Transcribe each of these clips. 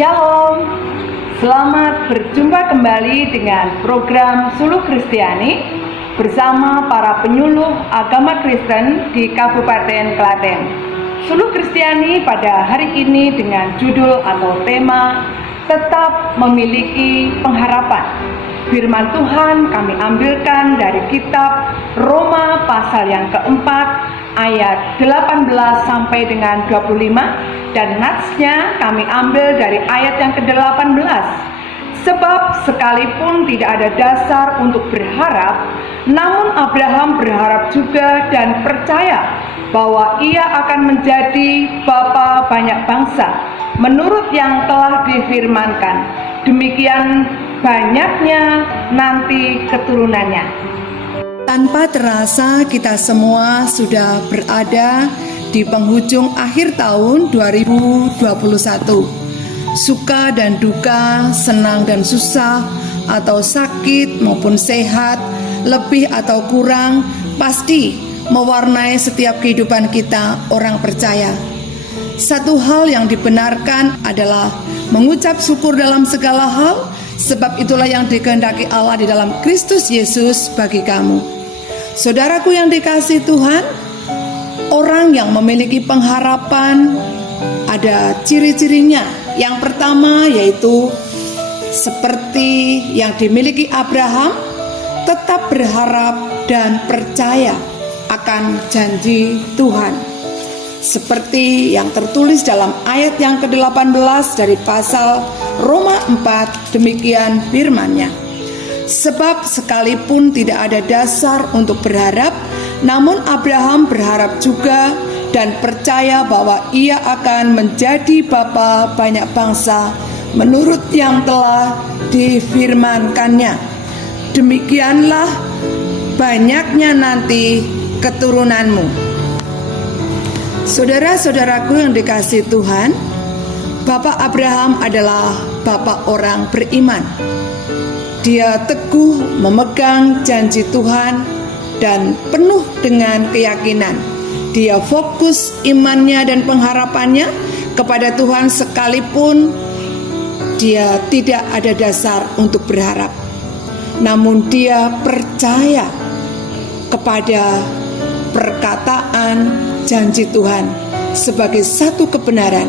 Shalom, selamat berjumpa kembali dengan program Suluh Kristiani bersama para penyuluh agama Kristen di Kabupaten Klaten. Suluh Kristiani pada hari ini dengan judul atau tema Tetap Memiliki Pengharapan. Firman Tuhan kami ambilkan dari kitab Roma pasal yang keempat ayat 18 sampai dengan 25 dan natsnya kami ambil dari ayat yang ke-18. Sebab sekalipun tidak ada dasar untuk berharap, namun Abraham berharap juga dan percaya bahwa ia akan menjadi bapa banyak bangsa menurut yang telah difirmankan. Demikian banyaknya nanti keturunannya. Tanpa terasa kita semua sudah berada di penghujung akhir tahun 2021. Suka dan duka, senang dan susah, atau sakit maupun sehat, lebih atau kurang, pasti mewarnai setiap kehidupan kita orang percaya. Satu hal yang dibenarkan adalah mengucap syukur dalam segala hal, sebab itulah yang dikehendaki Allah di dalam Kristus Yesus bagi kamu. Saudaraku yang dikasihi Tuhan, orang yang memiliki pengharapan ada ciri-cirinya. Yang pertama yaitu seperti yang dimiliki Abraham, tetap berharap dan percaya akan janji Tuhan. Seperti yang tertulis dalam ayat yang ke-18 dari pasal Roma 4, demikian firman-Nya. Sebab sekalipun tidak ada dasar untuk berharap, namun Abraham berharap juga dan percaya bahwa ia akan menjadi bapa banyak bangsa menurut yang telah difirmankannya. Demikianlah banyaknya nanti keturunanmu. Saudara-saudaraku yang dikasihi Tuhan, Bapak Abraham adalah bapak orang beriman. Dia teguh memegang janji Tuhan dan penuh dengan keyakinan. Dia fokus imannya dan pengharapannya kepada Tuhan sekalipun dia tidak ada dasar untuk berharap. Namun dia percaya kepada perkataan janji Tuhan sebagai satu kebenaran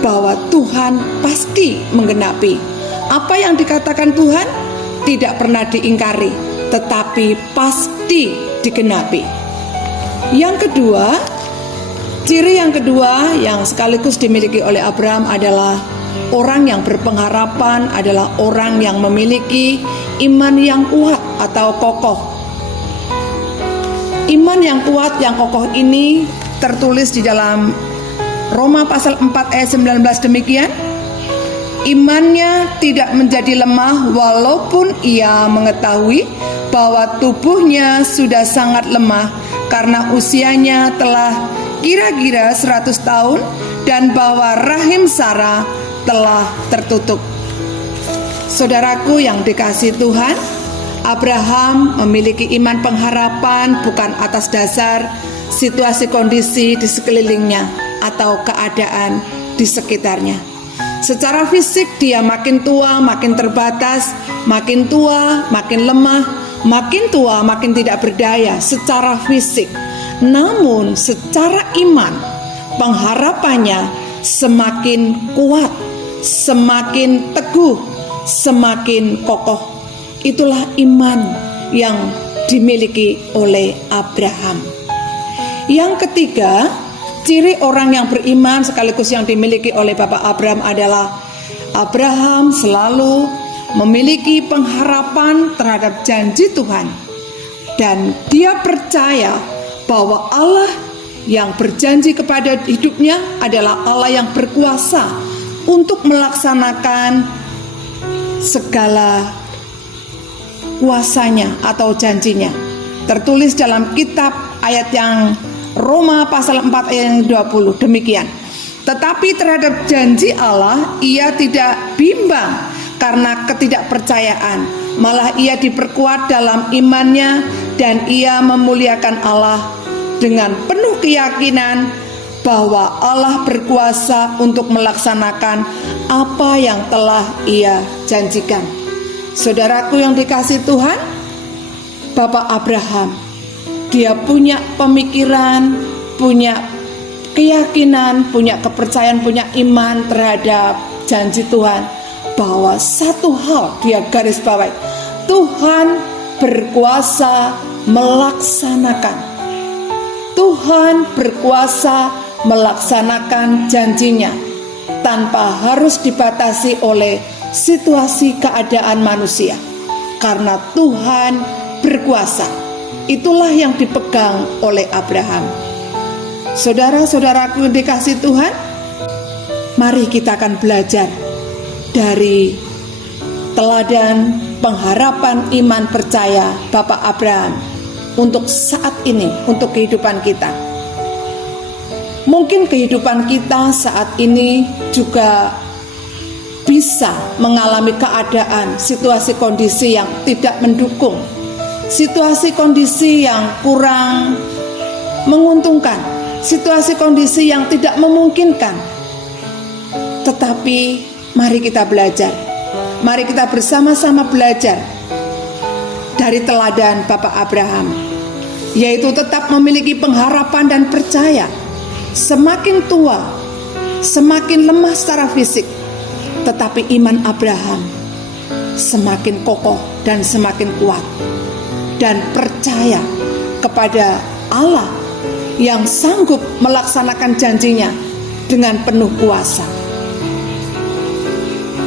bahwa Tuhan pasti menggenapi. Apa yang dikatakan Tuhan tidak pernah diingkari, tetapi pasti digenapi. Yang kedua, ciri yang kedua yang sekaligus dimiliki oleh Abraham adalah orang yang berpengharapan adalah orang yang memiliki iman yang kuat atau kokoh. Iman yang kuat, yang kokoh ini tertulis di dalam Roma pasal 4 ayat 19 demikian. Imannya tidak menjadi lemah walaupun ia mengetahui bahwa tubuhnya sudah sangat lemah karena usianya telah kira-kira 100 tahun dan bahwa rahim Sarah telah tertutup. Saudaraku yang dikasihi Tuhan, Abraham memiliki iman pengharapan bukan atas dasar situasi kondisi di sekelilingnya atau keadaan di sekitarnya. Secara fisik dia makin tua makin terbatas, makin tua makin lemah, makin tua makin tidak berdaya secara fisik. Namun secara iman pengharapannya semakin kuat, semakin teguh, semakin kokoh. Itulah iman yang dimiliki oleh Abraham. Yang ketiga, ciri orang yang beriman sekaligus yang dimiliki oleh Bapak Abraham adalah Abraham selalu memiliki pengharapan terhadap janji Tuhan. Dan dia percaya bahwa Allah yang berjanji kepada hidupnya adalah Allah yang berkuasa untuk melaksanakan segala kuasanya atau janjinya. Tertulis dalam kitab ayat yang Roma pasal 4 ayat yang 20 demikian. Tetapi terhadap janji Allah ia tidak bimbang karena ketidakpercayaan, malah ia diperkuat dalam imannya dan ia memuliakan Allah dengan penuh keyakinan bahwa Allah berkuasa untuk melaksanakan apa yang telah Ia janjikan. Saudaraku yang dikasihi Tuhan, Bapak Abraham, dia punya pemikiran, punya keyakinan, punya kepercayaan, punya iman terhadap janji Tuhan, bahwa satu hal dia garis bawahi, Tuhan berkuasa melaksanakan. Tuhan berkuasa melaksanakan janjinya tanpa harus dibatasi oleh situasi keadaan manusia, karena Tuhan berkuasa. Itulah yang dipegang oleh Abraham. Saudara-saudaraku yang dikasihi Tuhan, mari kita akan belajar dari teladan pengharapan iman percaya Bapak Abraham untuk saat ini, untuk kehidupan kita. Mungkin kehidupan kita saat ini juga bisa mengalami keadaan, situasi kondisi yang tidak mendukung, situasi kondisi yang kurang menguntungkan, situasi kondisi yang tidak memungkinkan. Tetapi mari kita belajar, mari kita bersama-sama belajar dari teladan Bapak Abraham, yaitu tetap memiliki pengharapan dan percaya. Semakin tua, semakin lemah secara fisik, tetapi iman Abraham semakin kokoh dan semakin kuat, dan percaya kepada Allah yang sanggup melaksanakan janjinya dengan penuh kuasa.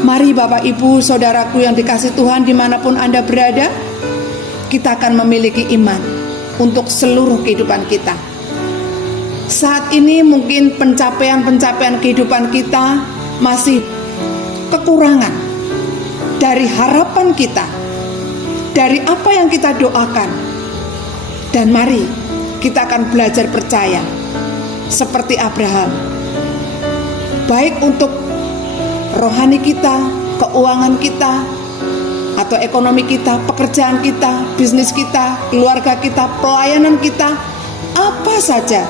Mari Bapak Ibu Saudaraku yang dikasihi Tuhan, dimanapun Anda berada, kita akan memiliki iman untuk seluruh kehidupan kita. Saat ini mungkin pencapaian-pencapaian kehidupan kita masih kekurangan dari harapan kita, dari apa yang kita doakan. Dan mari kita akan belajar percaya seperti Abraham, baik untuk rohani kita, keuangan kita, atau ekonomi kita, pekerjaan kita, bisnis kita, keluarga kita, pelayanan kita, apa saja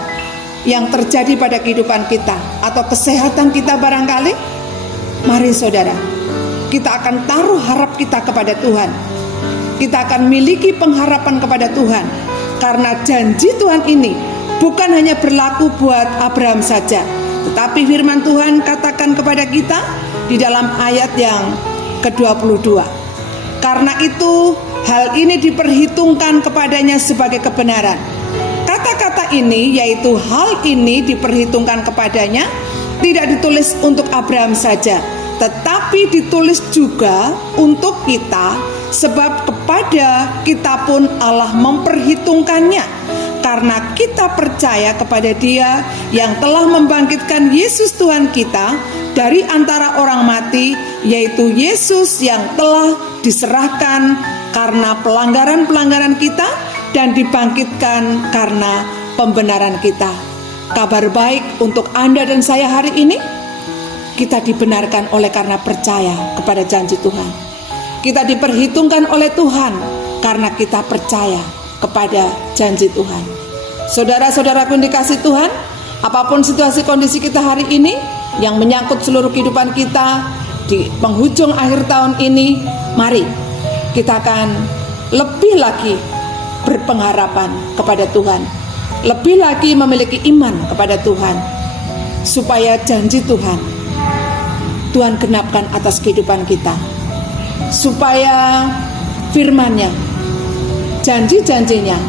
yang terjadi pada kehidupan kita, atau kesehatan kita barangkali. Mari saudara, kita akan taruh harap kita kepada Tuhan. Kita akan miliki pengharapan kepada Tuhan, karena janji Tuhan ini bukan hanya berlaku buat Abraham saja, tetapi firman Tuhan katakan kepada kita di dalam ayat yang ke-22. Karena itu hal ini diperhitungkan kepadanya sebagai kebenaran. Kata-kata ini, yaitu hal ini diperhitungkan kepadanya, tidak ditulis untuk Abraham saja, tetapi ditulis juga untuk kita, sebab kepada kita pun Allah memperhitungkannya, karena kita percaya kepada Dia yang telah membangkitkan Yesus Tuhan kita dari antara orang mati, yaitu Yesus yang telah diserahkan karena pelanggaran-pelanggaran kita dan dibangkitkan karena pembenaran kita. Kabar baik untuk Anda dan saya hari ini, kita dibenarkan oleh karena percaya kepada janji Tuhan. Kita diperhitungkan oleh Tuhan karena kita percaya kepada janji Tuhan. Saudara-saudaraku yang dikasihi Tuhan, apapun situasi kondisi kita hari ini yang menyangkut seluruh kehidupan kita di penghujung akhir tahun ini, mari kita akan lebih lagi berpengharapan kepada Tuhan, lebih lagi memiliki iman kepada Tuhan, supaya janji Tuhan genapkan atas kehidupan kita, supaya firman-Nya, janji-janjinya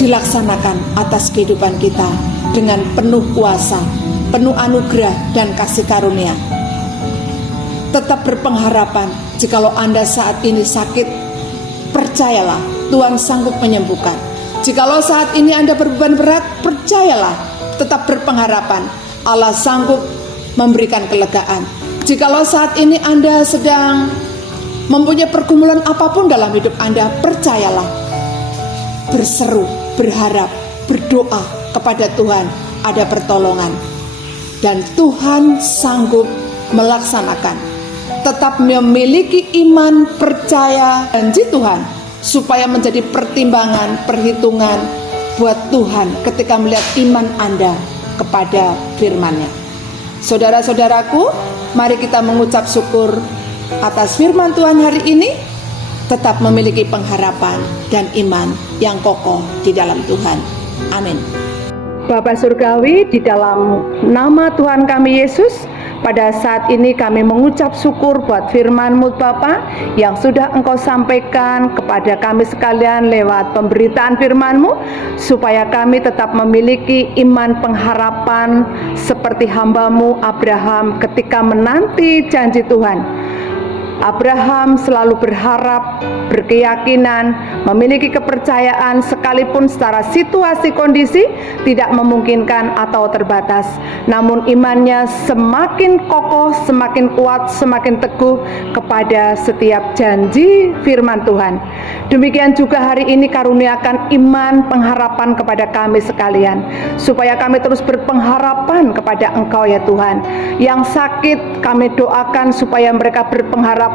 dilaksanakan atas kehidupan kita dengan penuh kuasa, penuh anugerah dan kasih karunia. Tetap berpengharapan. Jikalau Anda saat ini sakit, percayalah Tuhan sanggup menyembuhkan. Jikalau saat ini Anda berbeban berat, percayalah, tetap berpengharapan, Allah sanggup memberikan kelegaan. Jikalau saat ini Anda sedang mempunyai pergumulan apapun dalam hidup Anda, percayalah, berseru, berharap, berdoa kepada Tuhan, ada pertolongan, dan Tuhan sanggup melaksanakan. Tetap memiliki iman, percaya janji Tuhan, supaya menjadi pertimbangan, perhitungan buat Tuhan ketika melihat iman Anda kepada firman-Nya. Saudara-saudaraku, mari kita mengucap syukur atas firman Tuhan hari ini, tetap memiliki pengharapan dan iman yang kokoh di dalam Tuhan. Amin. Bapa Surgawi, di dalam nama Tuhan kami Yesus, pada saat ini kami mengucap syukur buat firman-Mu Bapa yang sudah Engkau sampaikan kepada kami sekalian lewat pemberitaan firman-Mu, supaya kami tetap memiliki iman pengharapan seperti hamba-Mu Abraham ketika menanti janji Tuhan. Abraham selalu berharap, berkeyakinan, memiliki kepercayaan sekalipun secara situasi kondisi tidak memungkinkan atau terbatas. Namun imannya semakin kokoh, semakin kuat, semakin teguh kepada setiap janji firman Tuhan. Demikian juga hari ini karuniakan iman pengharapan kepada kami sekalian, supaya kami terus berpengharapan kepada Engkau ya Tuhan. Yang sakit kami doakan supaya mereka berpengharapan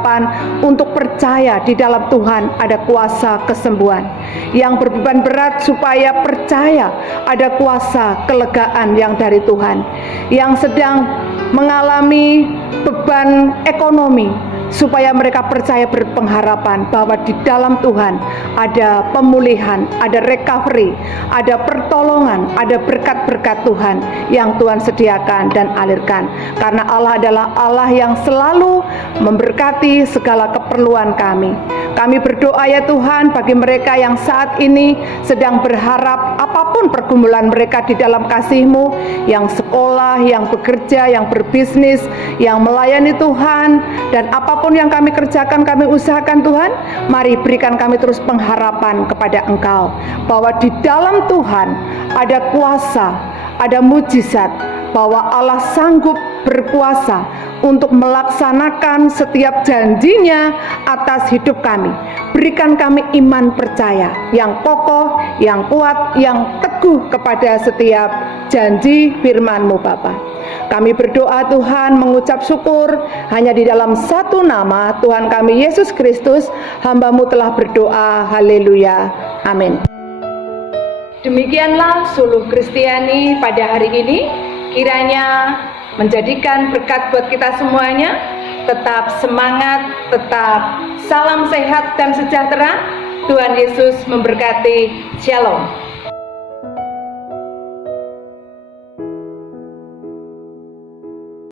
untuk percaya di dalam Tuhan ada kuasa kesembuhan. Yang berbeban berat supaya percaya ada kuasa kelegaan yang dari Tuhan. Yang sedang mengalami beban ekonomi, supaya mereka percaya berpengharapan bahwa di dalam Tuhan ada pemulihan, ada recovery, ada pertolongan, ada berkat-berkat Tuhan yang Tuhan sediakan dan alirkan. Karena Allah adalah Allah yang selalu memberkati segala keperluan kami. Kami berdoa ya Tuhan bagi mereka yang saat ini sedang berharap apapun pergumulan mereka di dalam kasih-Mu, yang sekolah, yang bekerja, yang berbisnis, yang melayani Tuhan, dan apapun yang kami kerjakan, kami usahakan Tuhan, mari berikan kami terus pengharapan kepada Engkau, bahwa di dalam Tuhan ada kuasa, ada mujizat, bahwa Allah sanggup berkuasa untuk melaksanakan setiap janjinya atas hidup kami. Berikan kami iman percaya yang kokoh, yang kuat, yang teguh kepada setiap janji firman-Mu Bapa. Kami berdoa Tuhan, mengucap syukur hanya di dalam satu nama Tuhan kami Yesus Kristus, hamba-Mu telah berdoa. Haleluya. Amin. Demikianlah Suluh Kristiani pada hari ini, kiranya menjadikan berkat buat kita semuanya. Tetap semangat, tetap salam sehat dan sejahtera. Tuhan Yesus memberkati. Shalom.